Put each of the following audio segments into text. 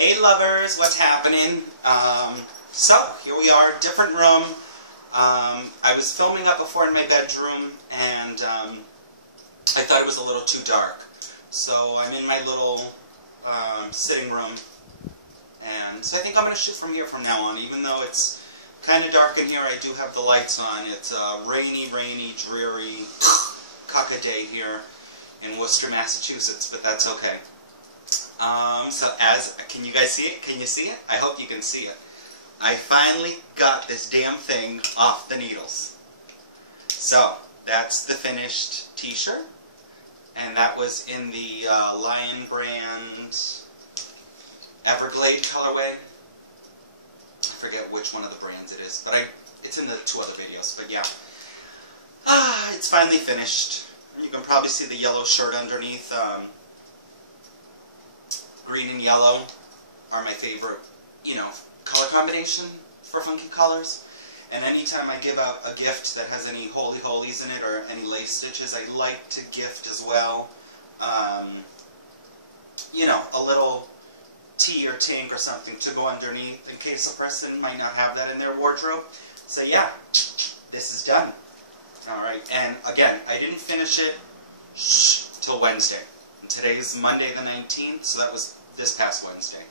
Hey lovers, what's happening? So, here we are, different room. I was filming up before in my bedroom, and I thought it was a little too dark. So I'm in my little sitting room, and so I think I'm going to shoot from here from now on. Even though it's kind of dark in here, I do have the lights on. It's a rainy, dreary cucka day here in Worcester, Massachusetts, but that's okay. Can you guys see it? Can you see it? I hope you can see it. I finally got this damn thing off the needles. So, that's the finished t-shirt. And that was in the Lion brand Everglade colorway. I forget which one of the brands it is, but it's in the two other videos, but yeah. It's finally finished. You can probably see the yellow shirt underneath. Green and yellow are my favorite, color combination for funky colors. And anytime I give out a gift that has any holy-holies in it or any lace stitches, I like to gift as well, a little tea or tank or something to go underneath in case a person might not have that in their wardrobe. So yeah, this is done. Alright, and again, I didn't finish it till Wednesday. And today's Monday the 19th, so that was this past Wednesday.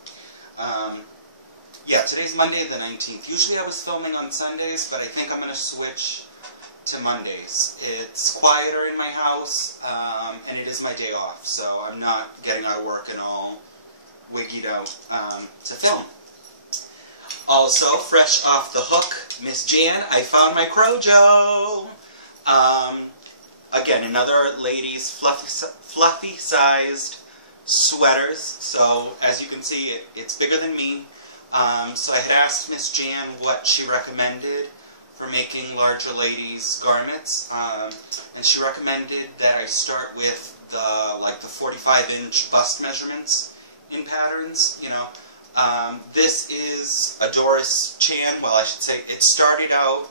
Yeah, today's Monday the 19th. Usually I was filming on Sundays, but I think I'm going to switch to Mondays. It's quieter in my house, and it is my day off, so I'm not getting out of work and all wiggied out to film. Also, fresh off the hook, Miss Jan, I found my Crojo. Again, another ladies' fluffy-sized sweaters. So, as you can see, it's bigger than me. So I had asked Miss Jan what she recommended for making larger ladies' garments, and she recommended that I start with the 45-inch bust measurements in patterns. This is a Doris Chan. Well, I should say it started out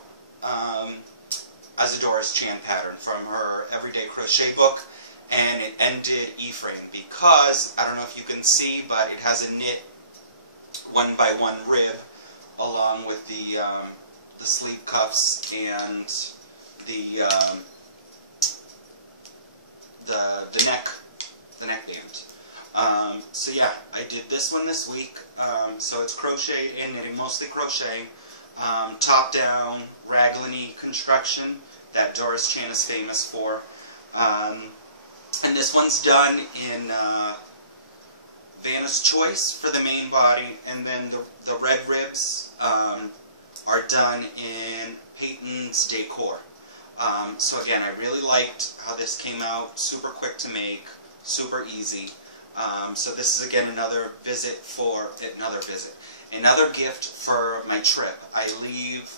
as a Doris Chan pattern from her Everyday Crochet book, and it ended E-frame because, I don't know if you can see, but it has a knit 1x1 rib along with the sleeve cuffs and the neck band. So yeah, I did this one this week. So it's crochet and knitting, mostly crochet, top down raglan-y construction that Doris Chan is famous for. And this one's done in Vanna's Choice for the main body, and then the red ribs are done in Peyton's Decor. So again, I really liked how this came out. Super quick to make, super easy. So this is again another gift for my trip. I leave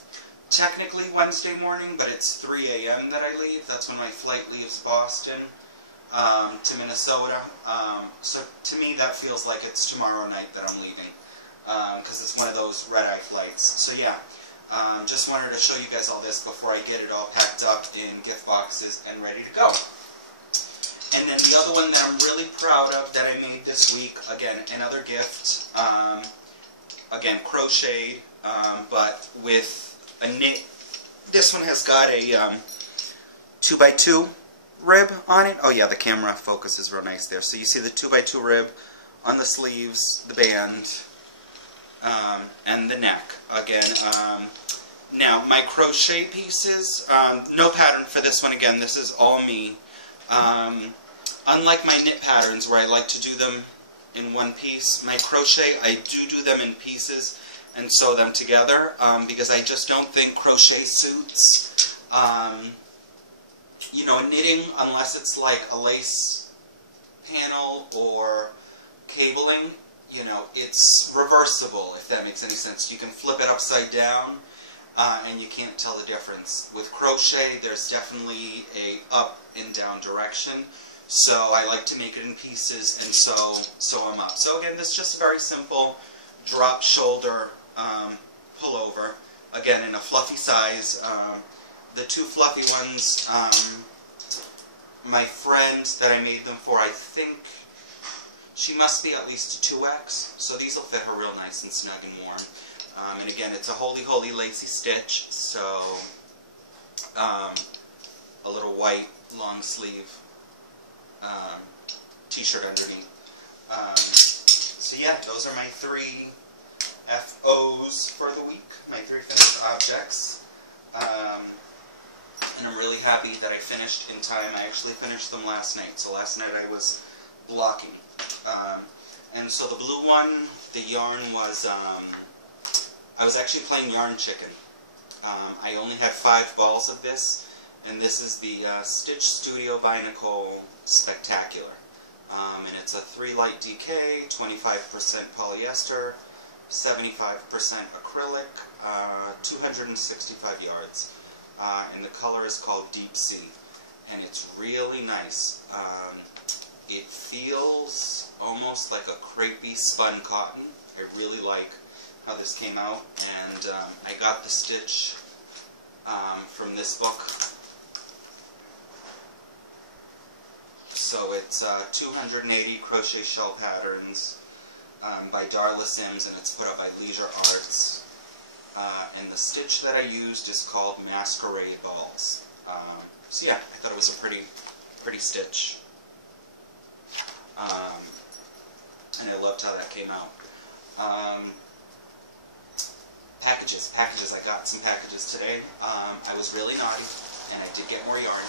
technically Wednesday morning, but it's 3 a.m. that I leave. That's when my flight leaves Boston to Minnesota. So to me that feels like it's tomorrow night that I'm leaving, because it's one of those red-eye flights. So yeah, just wanted to show you guys all this before I get it all packed up in gift boxes and ready to go. And then the other one that I'm really proud of that I made this week, again, another gift, again, crocheted, but with a knit. This one has got a 2x2 rib on it. Oh yeah, the camera focus is real nice there. So you see the 2x2 rib on the sleeves, the band, and the neck. Again, now my crochet pieces, no pattern for this one. Again, this is all me. Unlike my knit patterns where I like to do them in one piece, my crochet, I do them in pieces and sew them together, because I just don't think crochet suits, knitting, unless it's like a lace panel or cabling, it's reversible, if that makes any sense. You can flip it upside down, and you can't tell the difference. With crochet, there's definitely a up and down direction, so I like to make it in pieces and sew them up. So again, this is just a very simple drop shoulder pullover, again in a fluffy size. The two fluffy ones, my friend that I made them for, I think She must be at least 2X, so these will fit her real nice and snug and warm. And again, it's a Holy Holy lacy stitch, so a little white long sleeve t-shirt underneath. So yeah, those are my 3 FOs for the week, my 3 finished objects. And I'm really happy that I finished in time. I actually finished them last night, so last night I was blocking. And so the blue one, the yarn was, I was actually playing Yarn Chicken. I only had 5 balls of this, and this is the Stitch Studio Binacle Spectacular. And it's a 3 light DK, 25% polyester, 75% acrylic, 265 yards. And the color is called Deep Sea. And it's really nice. It feels almost like a crepey spun cotton. I really like how this came out. And I got the stitch from this book. So it's 280 crochet shell patterns by Darla Sims, and it's put up by Leisure Arts. And the stitch that I used is called Masquerade Balls. So yeah, I thought it was a pretty stitch. And I loved how that came out. Packages. I got some packages today. I was really naughty, and I did get more yarn.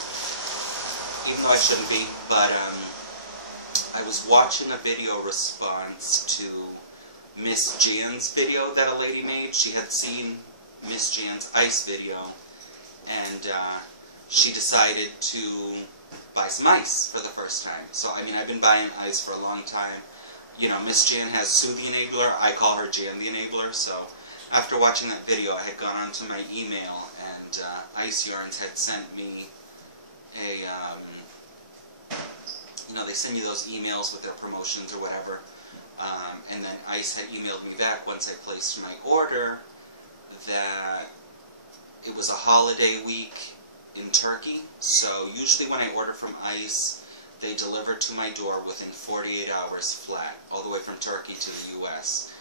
Even though I shouldn't be, but I was watching a video response to Miss Jan's video that a lady made. She had seen Miss Jan's ice video, and she decided to buy some ice for the first time. So, I mean, I've been buying ice for a long time. You know, Miss Jan has Sue the Enabler. I call her Jan the Enabler. So, after watching that video, I had gone onto my email, and Ice Yarns had sent me a, you know, they send you those emails with their promotions or whatever. And then Ice had emailed me back once I placed my order that it was a holiday week in Turkey. So usually when I order from Ice, they deliver to my door within 48 hours flat, all the way from Turkey to the U.S.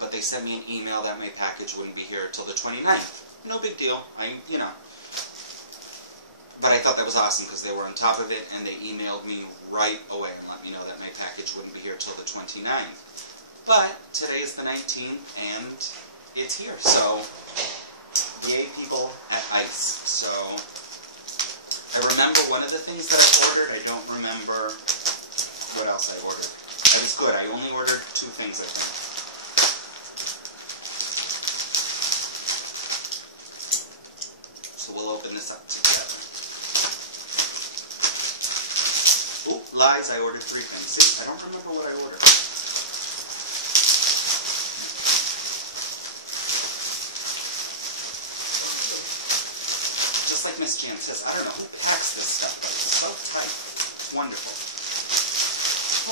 But they sent me an email that my package wouldn't be here till the 29th. No big deal, you know. But I thought that was awesome because they were on top of it, and they emailed me right away and let me know that my package wouldn't be here till the 29th. But today is the 19th, and it's here. So, yay people at Ice. So, I remember one of the things that I ordered. I don't remember what else I ordered. That was good. I only ordered 2 things, I think. So we'll open this up together. Ooh, lies, I ordered 3 things. See, I don't remember what I ordered. Just like Miss Jan says, I don't know who packs this stuff, but it's so tight. It's wonderful.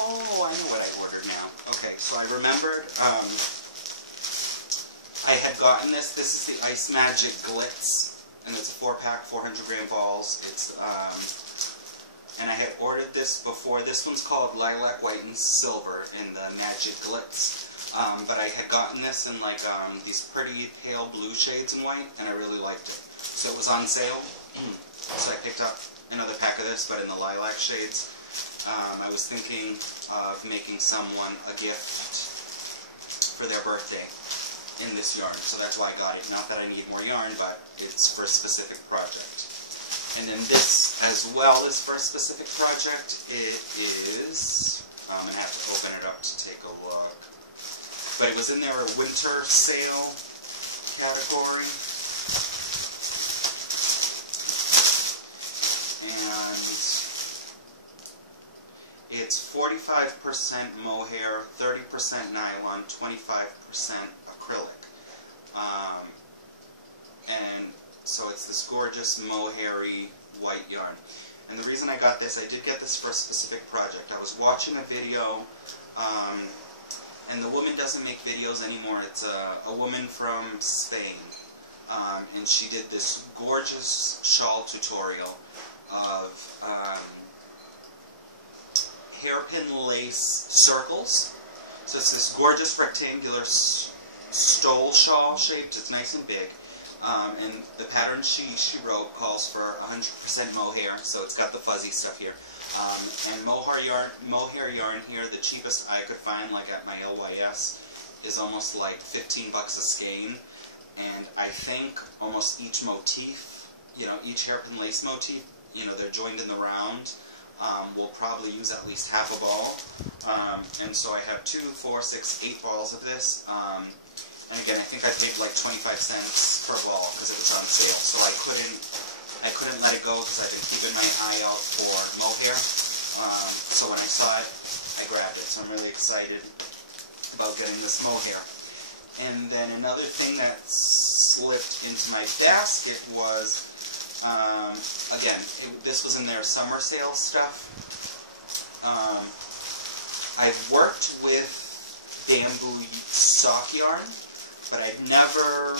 Oh, I know what I ordered now. Okay, so I remembered, I had gotten this. This is the Ice Magic Glitz, and it's a 4-pack, 400-gram balls. It's, and I had ordered this before. This one's called Lilac, White, and Silver in the Magic Glitz. But I had gotten this in like these pretty pale blue shades in white, and I really liked it. So it was on sale. So I picked up another pack of this, but in the lilac shades. I was thinking of making someone a gift for their birthday in this yarn. So that's why I got it. Not that I need more yarn, but it's for a specific project. And then this, as well as for a specific project, it is, I'm going to have to open it up to take a look. But it was in their winter sale category. And it's 45% mohair, 30% nylon, 25% acrylic. And so it's this gorgeous mohairy white yarn. And the reason I got this, I did get this for a specific project. I was watching a video, and the woman doesn't make videos anymore. It's a woman from Spain. And she did this gorgeous shawl tutorial of hairpin lace circles. So it's this gorgeous rectangular stole shawl shaped. It's nice and big. And the pattern she wrote calls for 100% mohair, so it's got the fuzzy stuff here. And mohair yarn here, the cheapest I could find, like at my LYS, is almost like 15 bucks a skein. And I think almost each motif, each hairpin lace motif, they're joined in the round, will probably use at least half a ball. And so I have 2, 4, 6, 8 balls of this. And again, I think I paid like 25 cents per ball because it was on sale. So I couldn't let it go because I've been keeping my eye out for mohair. So when I saw it, I grabbed it. So I'm really excited about getting this mohair. And then another thing that slipped into my basket was, again, this was in their summer sale stuff. I've worked with bamboo sock yarn, but I've never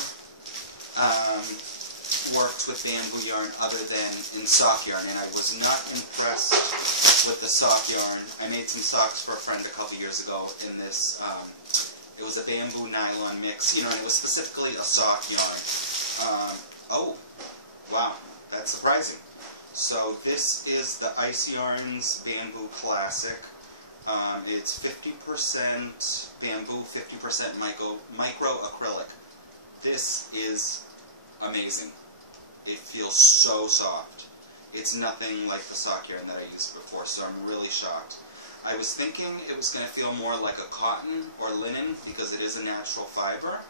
worked with bamboo yarn other than in sock yarn, and I was not impressed with the sock yarn. I made some socks for a friend a couple years ago in this, it was a bamboo nylon mix, and it was specifically a sock yarn. Oh, wow, that's surprising. So this is the Ice Yarns Bamboo Classic. It's 50% bamboo, 50% micro acrylic. This is amazing. It feels so soft. It's nothing like the sock yarn that I used before, so I'm really shocked. I was thinking it was going to feel more like a cotton or linen because it is a natural fiber,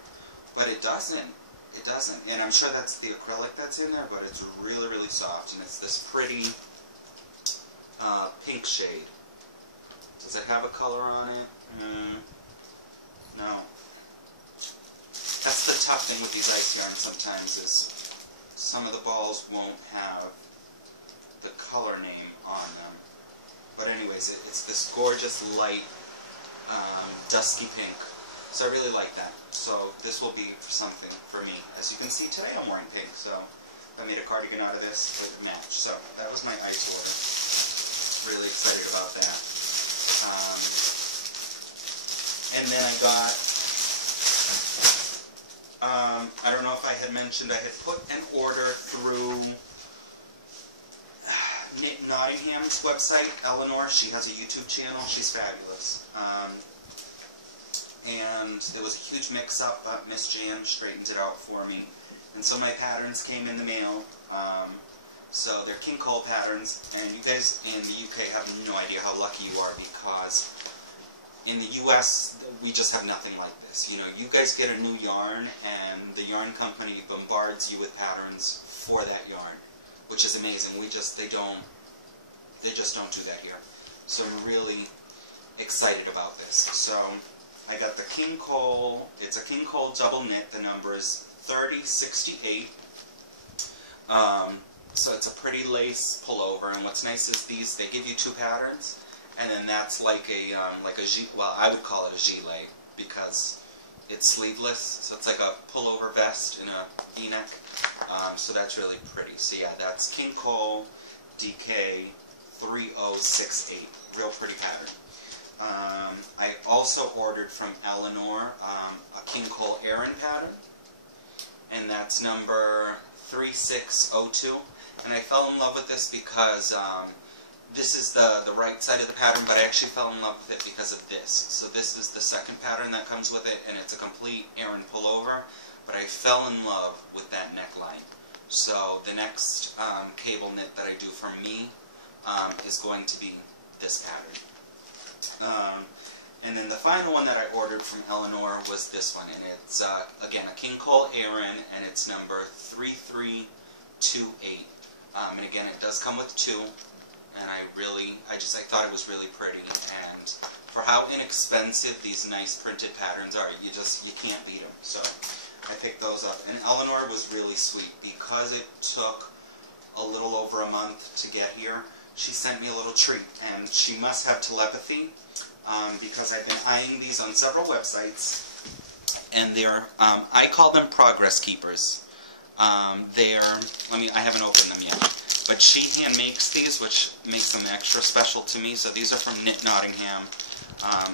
but it doesn't. It doesn't. And I'm sure that's the acrylic that's in there, but it's really, really soft, and it's this pretty pink shade. Does it have a color on it? No. That's the tough thing with these ice yarns sometimes, is some of the balls won't have the color name on them. But anyways, it's this gorgeous light dusky pink. So I really like that. So this will be something for me. As you can see today I'm wearing pink, so I made a cardigan out of this with a match. So that was my ice order. Really excited about that. And then I got, I don't know if I had mentioned, I had put an order through Knit Nottingham's website. Eleanor, she has a YouTube channel. She's fabulous. And there was a huge mix-up, but Miss Jan straightened it out for me. And so my patterns came in the mail. So they're King Cole patterns, and you guys in the UK have no idea how lucky you are, because in the US we just have nothing like this. You guys get a new yarn, and the yarn company bombards you with patterns for that yarn, which is amazing. They just don't do that here. So I'm really excited about this. So I got the King Cole. It's a King Cole double knit. The number is 3068. So it's a pretty lace pullover, and what's nice is they give you 2 patterns, and then that's like a well, I would call it a gilet because it's sleeveless, so it's like a pullover vest in a V-neck. So that's really pretty. So yeah, that's King Cole DK 3068. Real pretty pattern. I also ordered from Eleanor a King Cole Erin pattern, and that's number 3602. And I fell in love with this because this is the right side of the pattern, but I actually fell in love with it because of this. So this is the second pattern that comes with it, and it's a complete Erin pullover, but I fell in love with that neckline. So the next cable knit that I do for me is going to be this pattern. And then the final one that I ordered from Eleanor was this one, and it's, again, a King Cole Erin, and it's number 3328. And again, it does come with 2, and I thought it was really pretty, and for how inexpensive these nice printed patterns are, you can't beat them. So I picked those up, and Eleanor was really sweet because it took a little over a month to get here. She sent me a little treat, and she must have telepathy, because I've been eyeing these on several websites, and they're, I call them progress keepers. I haven't opened them yet. But she hand makes these, which makes them extra special to me. So these are from Knit Nottingham.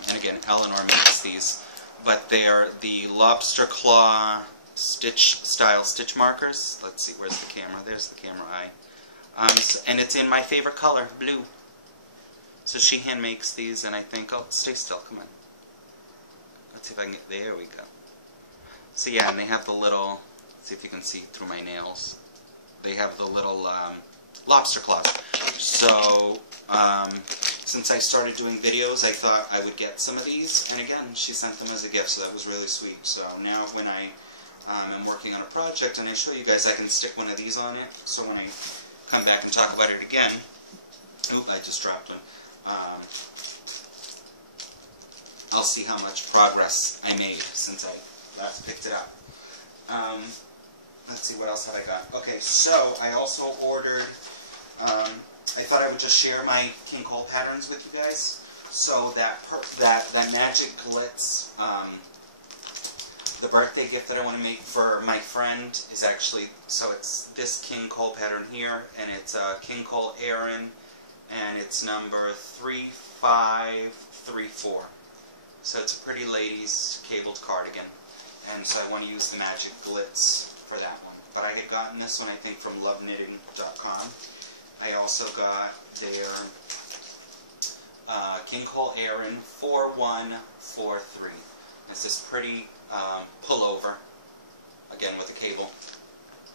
And again, Eleanor makes these. But they are the lobster claw style stitch markers. Let's see, where's the camera? There's the camera eye. And it's in my favorite color, blue. So she hand makes these, and I think, oh, stay still, come on. Let's see if I can get, there we go. So yeah, and they have the little, let's see if you can see through my nails. They have the little lobster claws. So, since I started doing videos, I thought I would get some of these, and again, she sent them as a gift, so that was really sweet. So now when I am working on a project and I show you guys, I can stick one of these on it, so when I come back and talk about it again, oop, I just dropped one, I'll see how much progress I made since I last picked it up. Let's see, what else have I got? Okay, so I also ordered, I thought I would just share my King Cole patterns with you guys. So that Magic Glitz, the birthday gift that I want to make for my friend is actually, so it's this King Cole pattern here, and it's King Cole Aaron, and it's number 3534. So it's a Pretty Ladies cabled cardigan, and so I want to use the Magic Glitz for that one. But I had gotten this one, I think, from loveknitting.com. I also got their King Cole Aaron 4143. It's this pretty pullover, again with a cable,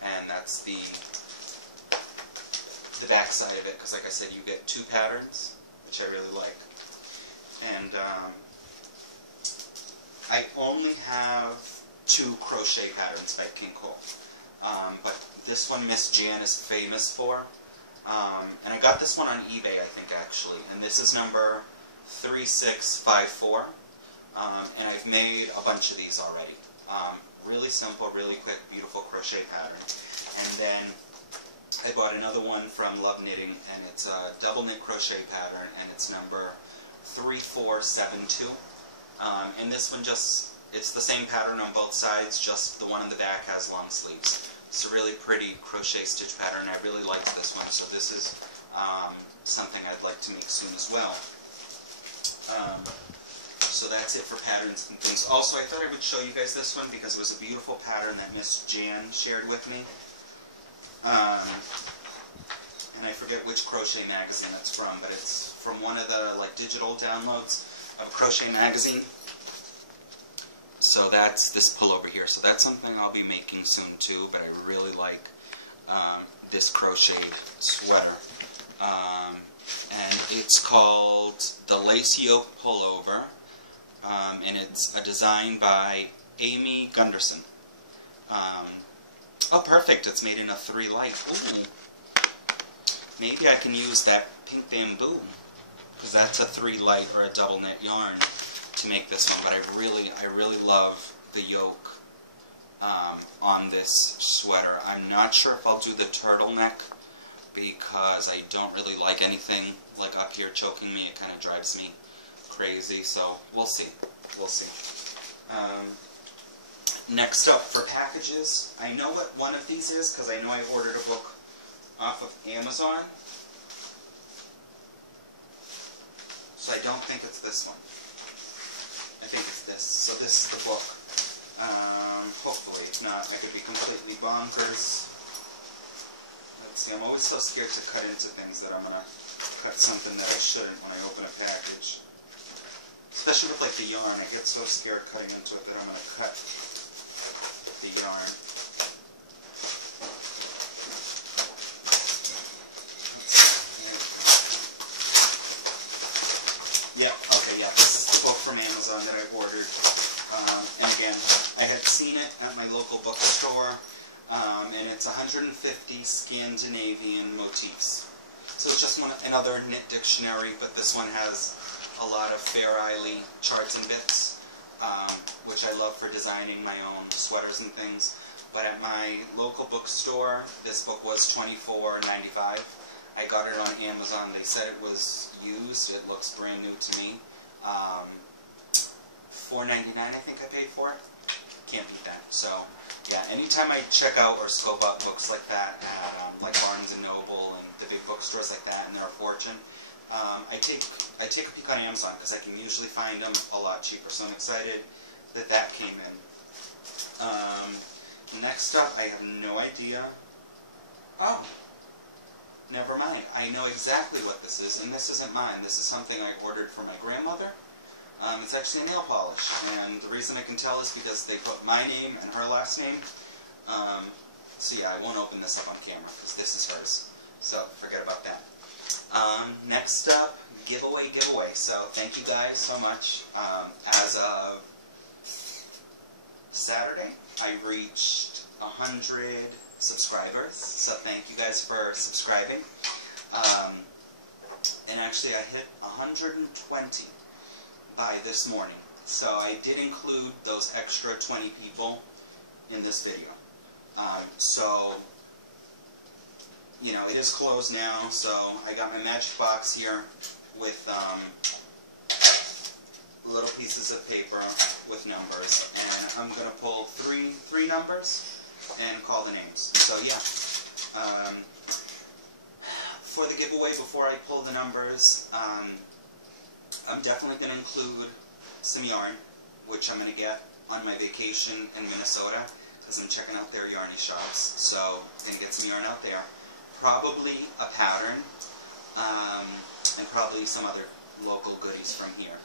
and that's the back side of it, because like I said, you get two patterns, which I really like. And I only have 2 crochet patterns by King Cole, but this one Miss Jan is famous for, and I got this one on eBay, I think, actually, and this is number 3654, and I've made a bunch of these already. Really simple, really quick, beautiful crochet pattern. And then I bought another one from Love Knitting, and it's a double knit crochet pattern, and it's number 3472. And this one just, it's the same pattern on both sides, just the one in the back has long sleeves. It's a really pretty crochet stitch pattern. I really liked this one, so this is something I'd like to make soon as well. So that's it for patterns and things. Also, I thought I would show you guys this one because it was a beautiful pattern that Miss Jan shared with me. And I forget which crochet magazine it's from, but it's from one of the digital downloads of a crochet magazine. So that's this pullover here. So that's something I'll be making soon too, but I really like this crocheted sweater. And it's called the Lace Yoke Pullover, and it's a design by Amy Gunderson. Oh, perfect, it's made in a 3 light. Ooh. Maybe I can use that pink bamboo, because that's a 3 light or a double knit yarn to make this one, but I really love the yoke on this sweater. I'm not sure if I'll do the turtleneck, because I don't really like anything like up here choking me. It kind of drives me crazy, so we'll see. We'll see. Next up for packages, I know what one of these is because I know I ordered a book off of Amazon. So I don't think it's this one. I think it's this. So this is the book. Hopefully, if not, I could be completely bonkers. Let's see, I'm always so scared to cut into things that I'm going to cut something that I shouldn't when I open a package. Especially with the yarn, I get so scared cutting into it that I'm going to cut the yarn. Yeah, okay, yeah, this is the book from Amazon that I ordered. And again, I had seen it at my local bookstore, and it's 150 Scandinavian Motifs. So it's just another knit dictionary, but this one has a lot of Fair Isle charts and bits, which I love for designing my own sweaters and things. But at my local bookstore, this book was $24.95. I got it on Amazon. They said it was used. It looks brand new to me. $4.99 I think I paid for it. Can't beat that. So yeah, anytime I check out or scope out books like that at like Barnes & Noble and the big bookstores like that, and they're a fortune, I take a peek on Amazon because I can usually find them a lot cheaper. So I'm excited that that came in. Next up, I have no idea. Oh, never mind. I know exactly what this is, and this isn't mine. This is something I ordered for my grandmother. It's actually a nail polish, and the reason I can tell is because they put my name and her last name. So yeah, I won't open this up on camera because this is hers. So forget about that. Next up, giveaway. So thank you guys so much. As of Saturday, I reached 100 subscribers. So thank you guys for subscribing. And actually, I hit 120 by this morning. So I did include those extra 20 people in this video. So, you know, it is closed now, so I got my magic box here with little pieces of paper with numbers, and I'm going to pull three numbers and call the names. So yeah, for the giveaway, before I pull the numbers, I'm definitely going to include some yarn, which I'm going to get on my vacation in Minnesota, because I'm checking out their yarny shops. So I'm going to get some yarn out there. Probably a pattern, and probably some other local goodies from here.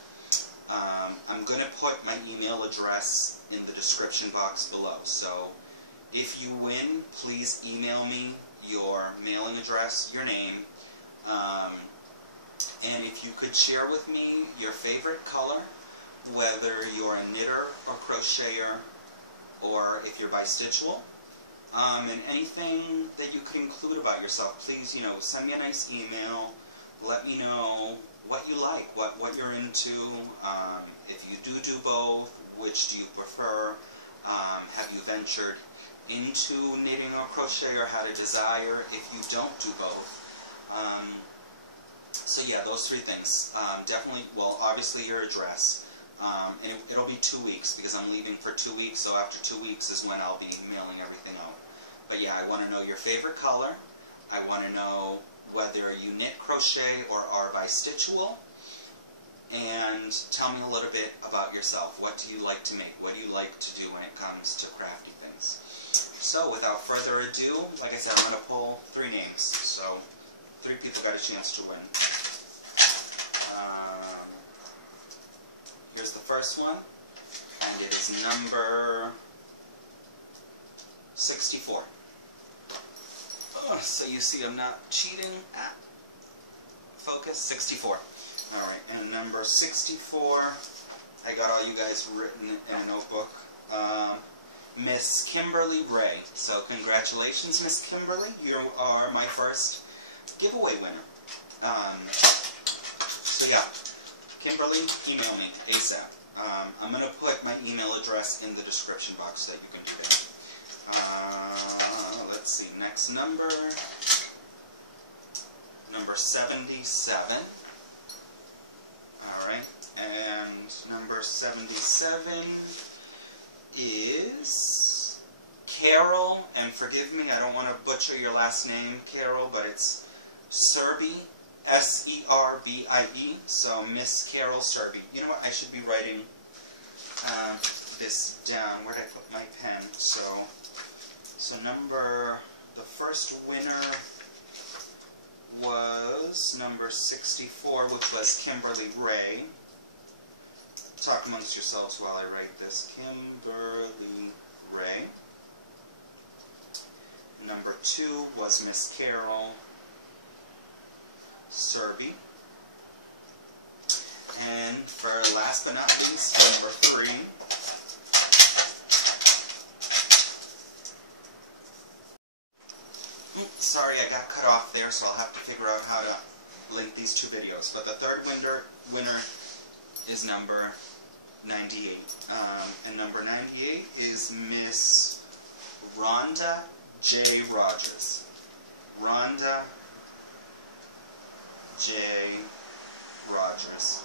I'm going to put my email address in the description box below. So if you win, please email me your mailing address, your name, and if you could share with me your favorite color, whether you're a knitter or crocheter, or if you're bi-stitchual, and anything that you could include about yourself, please, you know, send me a nice email. Let me know what you like, what you're into. If you do both, which do you prefer? Have you ventured into knitting or crochet, or had a desire if you don't do both? So yeah, those three things. Definitely, well, obviously your address. And it'll be 2 weeks, because I'm leaving for 2 weeks, so after 2 weeks is when I'll be mailing everything out. But yeah, I want to know your favorite color. I want to know whether you knit, crochet, or are bi-stitchual. And tell me a little bit about yourself. What do you like to make? What do you like to do when it comes to crafty things? So without further ado, like I said, I'm going to pull 3 names. So 3 people got a chance to win. Here's the first one, and it is number 64. Oh, so you see I'm not cheating. Focus, 64. Alright, and number 64, I got all you guys written in a notebook. Miss Kimberly Ray. So congratulations, Miss Kimberly. You are my first giveaway winner. So yeah. Kimberly, email me ASAP. I'm going to put my email address in the description box so that you can do that. Let's see, next number. Number 77. Alright, and number 77 is Carol, and forgive me, I don't want to butcher your last name, Carol, but it's Subbie. S-E-R-B-I-E, so Miss Carol Subbie. You know what, I should be writing this down. Where did I put my pen? So the first winner was number 64, which was Kimberly Ray. Talk amongst yourselves while I write this. Kimberly Ray. Number 2 was Miss Carol Subbie. And for last but not least, number 3, sorry I got cut off there, so I'll have to figure out how to link these 2 videos. But the third winner is number 98. And number 98 is Miss Rhonda J. Rogers. Rhonda J. Rogers.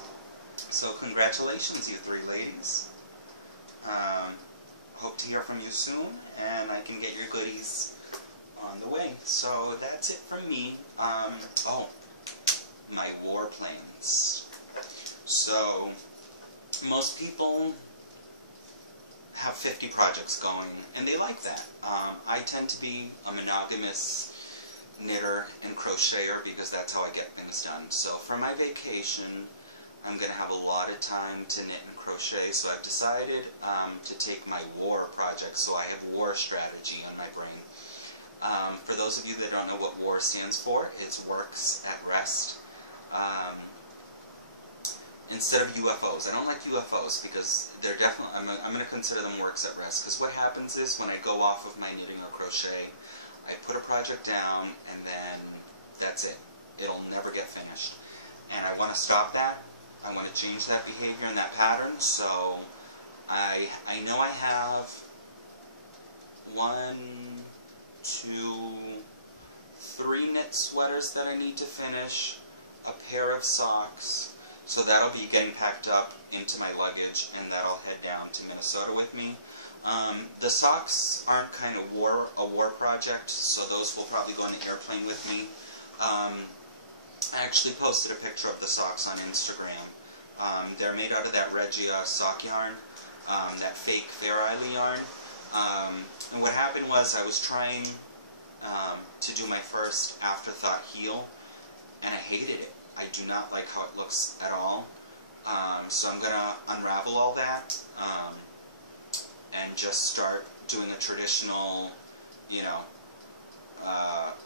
So congratulations, you 3 ladies. hope to hear from you soon, and I can get your goodies on the way. So that's it from me. Oh, my war plans. So most people have 50 projects going, and they like that. I tend to be a monogamous knitter and crocheter because that's how I get things done. So for my vacation, I'm going to have a lot of time to knit and crochet, so I've decided to take my war project, so I have war strategy on my brain. For those of you that don't know what WAR stands for, it's Works at Rest. Instead of UFOs. I don't like UFOs because they're definitely, I'm going to consider them works at rest, because what happens is when I go off of my knitting or crochet, I put a project down and then that's it. It'll never get finished. And I want to stop that. I want to change that behavior and that pattern, so I know I have 1, 2, 3 knit sweaters that I need to finish, a pair of socks, so that'll be getting packed up into my luggage, and that'll head down to Minnesota with me. The socks aren't kind of a war project, so those will probably go on the airplane with me. I actually posted a picture of the socks on Instagram. They're made out of that Regia sock yarn, that fake Fair Isle yarn. And what happened was I was trying to do my first afterthought heel, and I hated it. I do not like how it looks at all. So I'm going to unravel all that and just start doing a traditional, you know,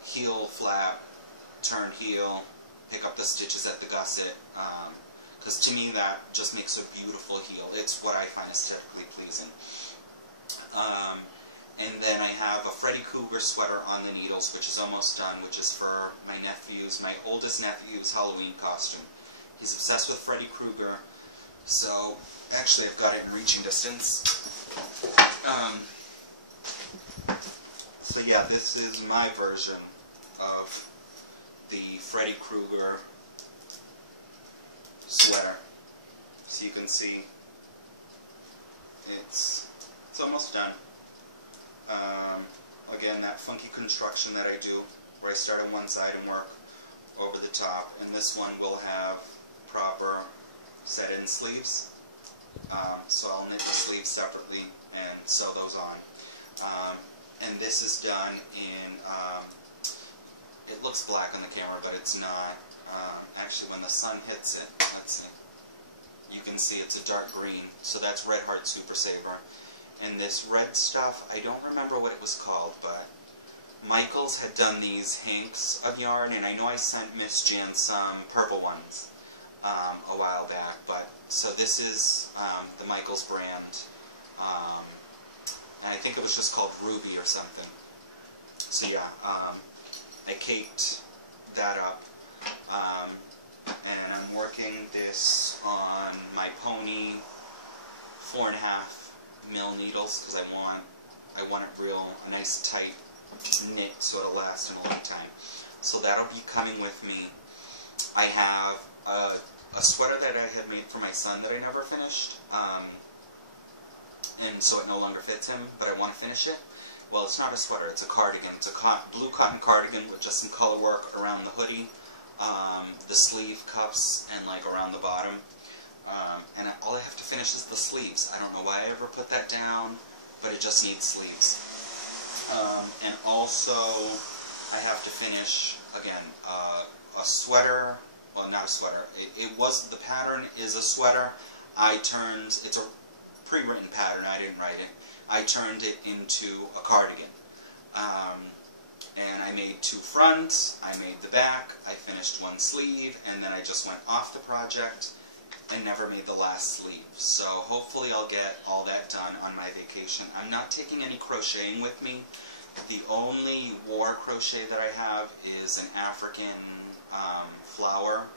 heel flap, turn heel, pick up the stitches at the gusset, because to me that just makes a beautiful heel. It's what I find aesthetically pleasing. And then I have a Freddy Krueger sweater on the needles, which is almost done, which is for my nephew's, my oldest nephew's Halloween costume. He's obsessed with Freddy Krueger, so actually I've got it in reaching distance. So yeah, this is my version of the Freddy Krueger sweater. So you can see it's almost done. Again, that funky construction that I do, where I start on one side and work over the top, and this one will have proper set-in sleeves. So I'll knit the sleeves separately and sew those on. And this is done in, it looks black on the camera, but it's not. Actually, when the sun hits it, let's see, you can see it's a dark green, so that's Red Heart Super Saber. And this red stuff, I don't remember what it was called, but Michaels had done these hanks of yarn, and I know I sent Miss Jan some purple ones a while back, but so this is the Michaels brand, and I think it was just called Ruby or something. So yeah, I caked that up, and I'm working this on my pony 4.5 mil needles, because I want it real, a nice tight knit so it'll last in a long time. So that'll be coming with me. I have a sweater that I had made for my son that I never finished, and so it no longer fits him, but I want to finish it. Well, it's not a sweater, it's a cardigan. It's a blue cotton cardigan with just some color work around the hoodie, the sleeve cuffs, and like around the bottom. And all I have to finish is the sleeves. I don't know why I ever put that down, but it just needs sleeves. And also, I have to finish, again, a sweater. Well, not a sweater. The pattern is a sweater. It's a pre-written pattern. I didn't write it. I turned it into a cardigan. And I made 2 fronts. I made the back. I finished 1 sleeve, and then I just went off the project and never made the last sleeve. So hopefully I'll get all that done on my vacation. I'm not taking any crocheting with me. The only war crochet that I have is an African flower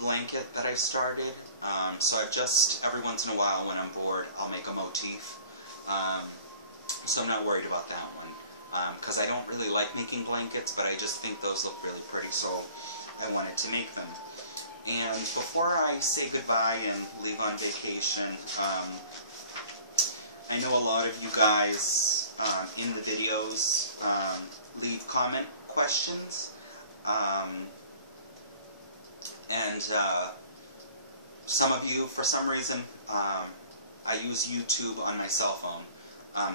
blanket that I started. So I've just, every once in a while when I'm bored, I'll make a motif. So I'm not worried about that one. Because I don't really like making blankets, but I just think those look really pretty, so I wanted to make them. And before I say goodbye and leave on vacation, I know a lot of you guys in the videos leave comment questions, and some of you, for some reason, I use YouTube on my cell phone,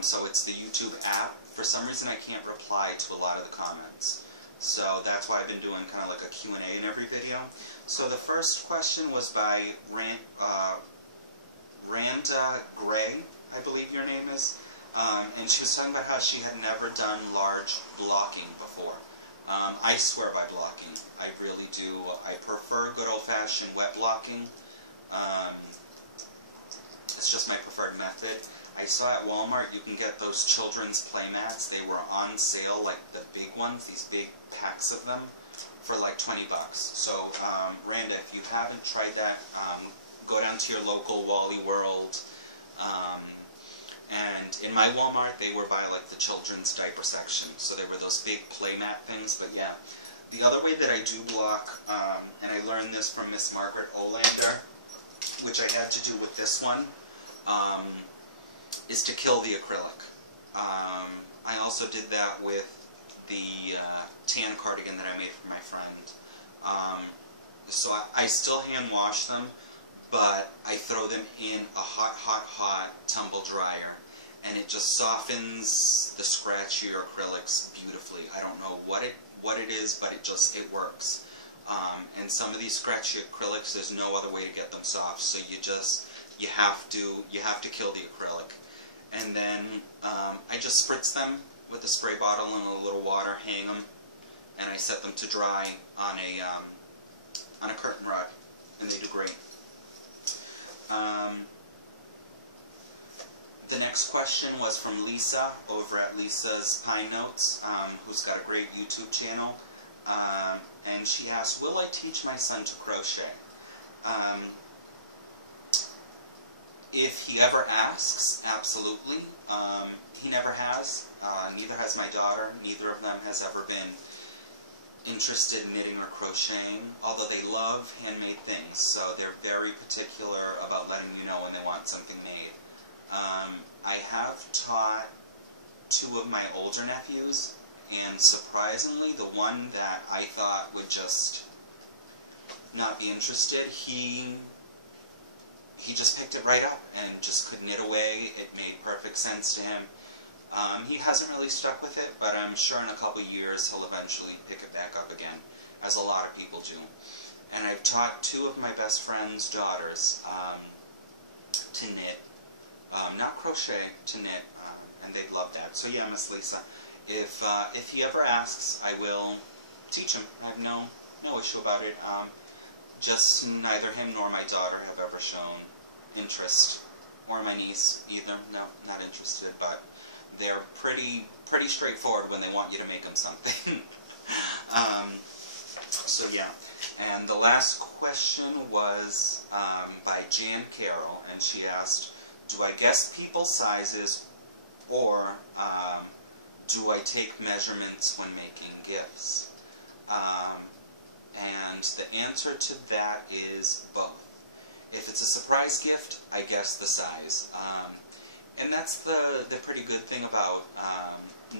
so it's the YouTube app. For some reason I can't reply to a lot of the comments, so that's why I've been doing kind of like a Q&A in every video. So the first question was by Randa Gray, I believe your name is, and she was talking about how she had never done large blocking before. I swear by blocking. I really do. I prefer good old-fashioned wet blocking. It's just my preferred method. I saw at Walmart you can get those children's play mats. They were on sale, like the big ones, these big packs of them, for like 20 bucks. So, Randa, if you haven't tried that, go down to your local Wally World. And in my Walmart, they were by like the children's diaper section. So they were those big play mat things, but yeah. The other way that I do block, and I learned this from Miss Margaret Olander, which I had to do with this one, is to kill the acrylic. I also did that with the tan cardigan that I made for my friend. So I still hand wash them, but I throw them in a hot tumble dryer, and it just softens the scratchier acrylics beautifully. I don't know what it is, but it works. And some of these scratchy acrylics, there's no other way to get them soft. So you have to kill the acrylic. And then I just spritz them with a spray bottle and a little water, hang them, and I set them to dry on a curtain rod, and they do great. The next question was from Lisa over at Lisa's Pine Notes, who's got a great YouTube channel. And she asked, will I teach my son to crochet? If he ever asks, absolutely. He never has. Neither has my daughter. Neither of them has ever been interested in knitting or crocheting, although they love handmade things, so they're very particular about letting you know when they want something made. I have taught two of my older nephews, and surprisingly, the one that I thought would just not be interested, he just picked it right up and just could knit away. It made perfect sense to him. He hasn't really stuck with it, but I'm sure in a couple years he'll eventually pick it back up again, as a lot of people do. And I've taught two of my best friend's daughters to knit. Not crochet, to knit, and they'd love that. So yeah, Miss Lisa, if he ever asks, I will teach him. I have no issue about it. Just neither him nor my daughter have ever shown interest, or my niece either. No, not interested, but they're pretty straightforward when they want you to make them something. So yeah. And the last question was by Jan Carroll, and she asked, do I guess people's sizes, or do I take measurements when making gifts? And the answer to that is both. If it's a surprise gift, I guess the size. And that's the pretty good thing about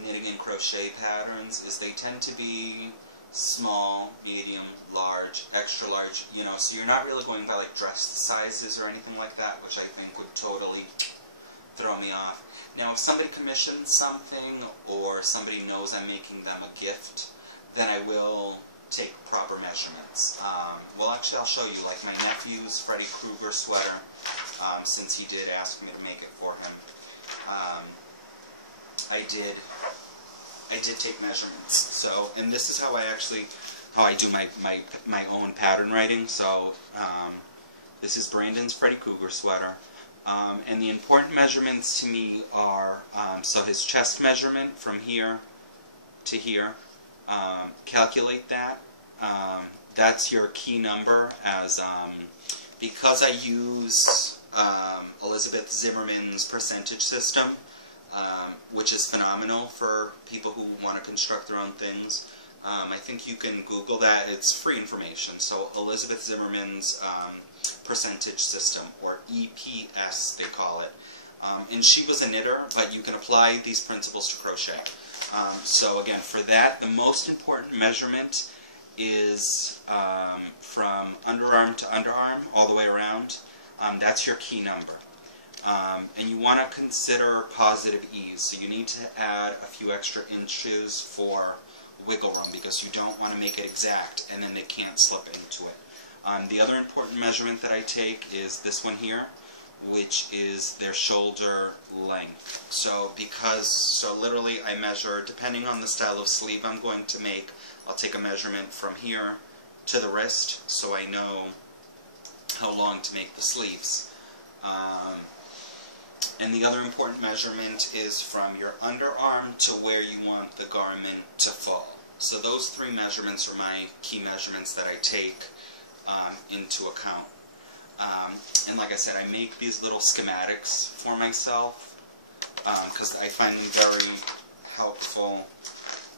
knitting and crochet patterns, is they tend to be small, medium, large, extra large, you know, so you're not really going by like dress sizes or anything like that, which I think would totally throw me off. Now, if somebody commissions something, or somebody knows I'm making them a gift, then I will take proper measurements. Well, actually, I'll show you, like my nephew's Freddy Krueger sweater, since he did ask me to make it for him. I did take measurements. So, and this is how I do my own pattern writing. So, this is Brandon's Freddy Krueger sweater. And the important measurements to me are, so his chest measurement from here to here, calculate that. That's your key number, as because I use Elizabeth Zimmerman's percentage system, which is phenomenal for people who want to construct their own things. I think you can Google that. It's free information. So Elizabeth Zimmerman's percentage system, or EPS they call it. And she was a knitter, but you can apply these principles to crochet. So again, for that, the most important measurement is from underarm to underarm, all the way around. That's your key number. And you want to consider positive ease. So you need to add a few extra inches for wiggle room, because you don't want to make it exact and then they can't slip into it. The other important measurement that I take is this one here, which is their shoulder length. So literally I measure, depending on the style of sleeve I'm going to make, I'll take a measurement from here to the wrist so I know how long to make the sleeves. And the other important measurement is from your underarm to where you want the garment to fall. So those three measurements are my key measurements that I take into account. And like I said, I make these little schematics for myself because I find them very helpful.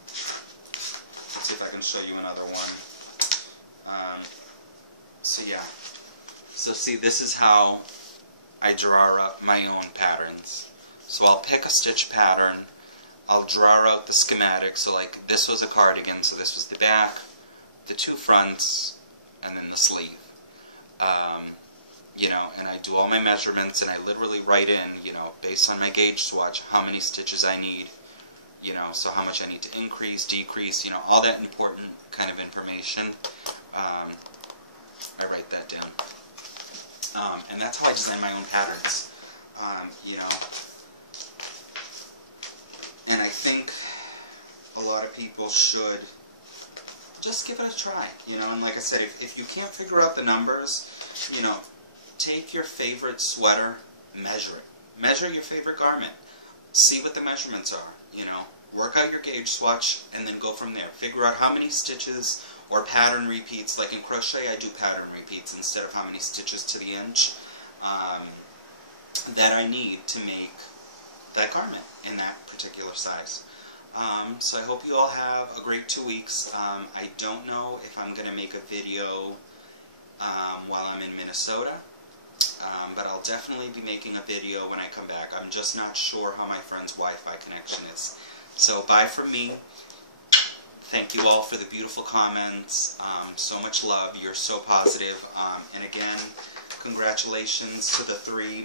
Let's see if I can show you another one. So yeah. So see, this is how I draw up my own patterns. So I'll pick a stitch pattern, I'll draw out the schematic. So like this was a cardigan, so this was the back, the two fronts, and then the sleeve. You know, and I do all my measurements, and I literally write in, you know, based on my gauge swatch, how many stitches I need, you know, so how much I need to increase, decrease, you know, all that important kind of information. I write that down. And that's how I design my own patterns, you know. And I think a lot of people should just give it a try, you know. And like I said, if you can't figure out the numbers, you know, take your favorite sweater, measure it. Measure your favorite garment. See what the measurements are, you know. Work out your gauge swatch and then go from there. Figure out how many stitches or pattern repeats. Like in crochet, I do pattern repeats instead of how many stitches to the inch that I need to make that garment in that particular size. So I hope you all have a great 2 weeks. I don't know if I'm going to make a video while I'm in Minnesota, but I'll definitely be making a video when I come back. I'm just not sure how my friend's Wi-Fi connection is. So bye from me. Thank you all for the beautiful comments. So much love. You're so positive. And again, congratulations to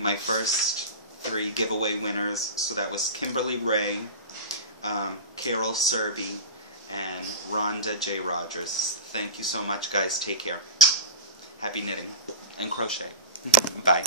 my first 3 giveaway winners. So that was Kimberly Ray, Carol Serby, and Rhonda J. Rogers. Thank you so much, guys. Take care. Happy knitting and crochet. Bye.